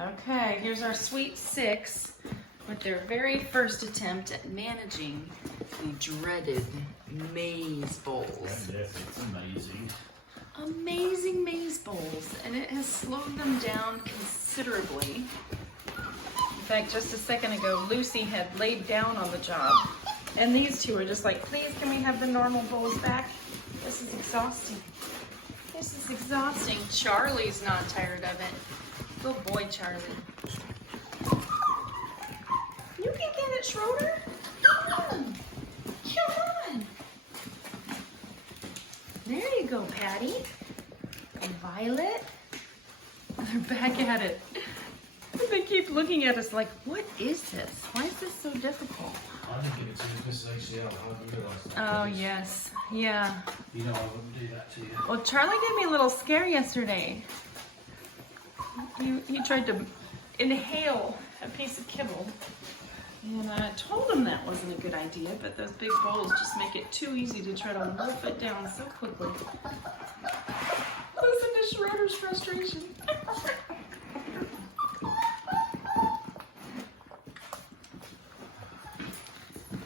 Okay, here's our sweet 6 with their very first attempt at managing the dreaded maze bowls. Yes, it's amazing. Amazing maze bowls, and it has slowed them down considerably. In fact, just a second ago, Lucy had laid down on the job, and these two are just like, please, can we have the normal bowls back? This is exhausting. This is exhausting. Charlie's not tired of it. Good boy, Charlie. You can get it, Schroeder. Come on. Come on. There you go, Patty. And Violet. They're back at it. They keep looking at us like, what is this? Why is this so difficult? I didn't give it to you, Mrs. HDL. I didn't realise that. Oh, yes. Yeah. You know I wouldn't do that to you. Well, Charlie gave me a little scare yesterday. He tried to inhale a piece of kibble. And I told him that wasn't a good idea, but those big bowls just make it too easy to try to wolf it down so quickly. Listen to Schroeder's frustration.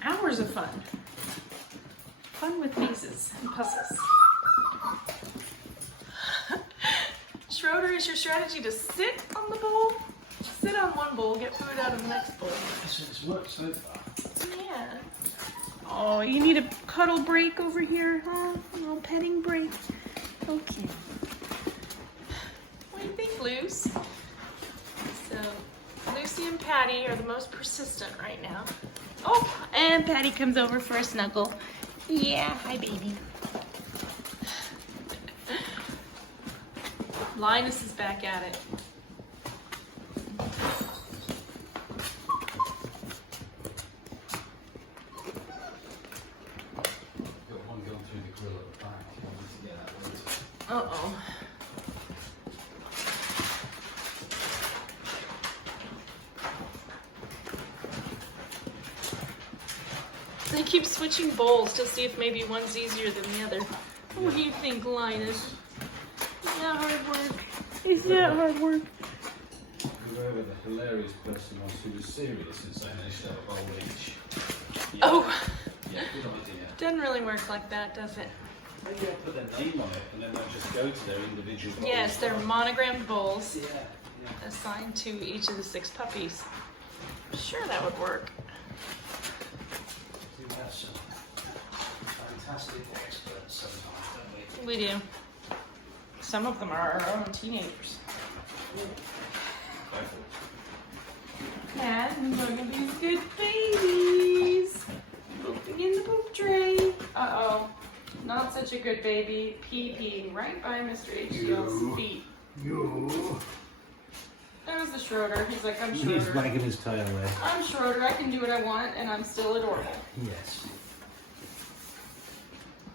Hours of fun. Fun with mazes and puzzles. Schroeder, is your strategy to sit on the bowl? Sit on one bowl, get food out of the next bowl. It's worked so far. Yeah. Oh, you need a cuddle break over here, huh? A little petting break. Okay. What do you think, Luce? So, Lucy and Patty are the most persistent right now. Oh, and Patty comes over for a snuggle. Yeah, hi, baby. Linus is back at it. Uh-oh. They keep switching bowls to see if maybe one's easier than the other. What do you think, Linus? Is that hard work? Is that hard work? Whoever the hilarious person was who was serious and saying they should have a bowl each. Yeah. Oh! Yeah, good idea. Doesn't really work like that, does it? Maybe they'll put their name on it and then they'll just go to their individual bowls. Yes, they're monogrammed bowls Yeah. assigned to each of the 6 puppies. Sure, that would work. We have some fantastic experts sometimes, don't we? We do. Some of them are our own teenagers. And look at these good babies. Pooping in the poop tray. Uh-oh. Not such a good baby. Peeing right by Mr. HDL's feet. You. There's the Schroeder. He's like, I'm He's Schroeder. wagging his tail there. I'm Schroeder. I can do what I want, and I'm still adorable. Yes.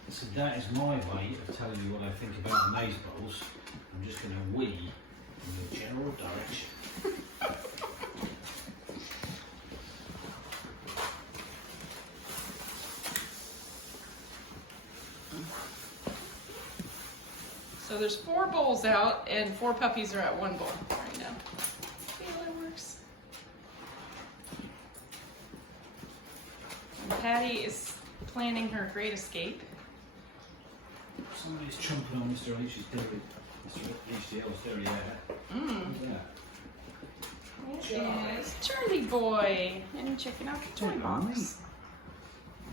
So that is my way of telling you what I think about the maze bowls. I'm just going to wee in the general direction. So there's 4 bowls out, and 4 puppies are at 1 bowl right now. See how that works? And Patty is planning her great escape. Somebody's chomping on Mr. HDL's derriere. Who's that? It is Charlie Boy, and checking out the toy box.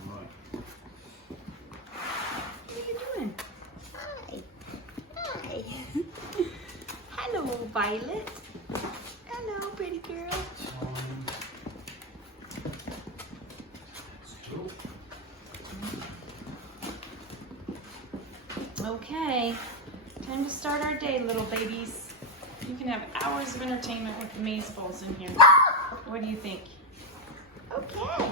Right. What are you doing? Hi. Hi. Hello, Violet. Hello, pretty girl. Time. Let's go. Okay, time to start our day, little babies. You can have hours of entertainment with the maze bowls in here. What do you think? Okay.